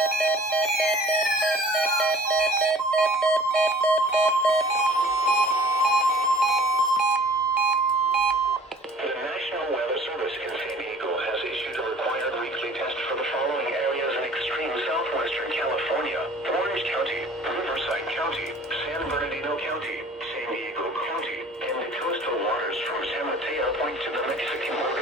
The National Weather Service in San Diego has issued a required weekly test for the following areas in extreme southwestern California: Orange County, Riverside County, San Bernardino County, San Diego County, and the coastal waters from San Mateo Point to the Mexican border.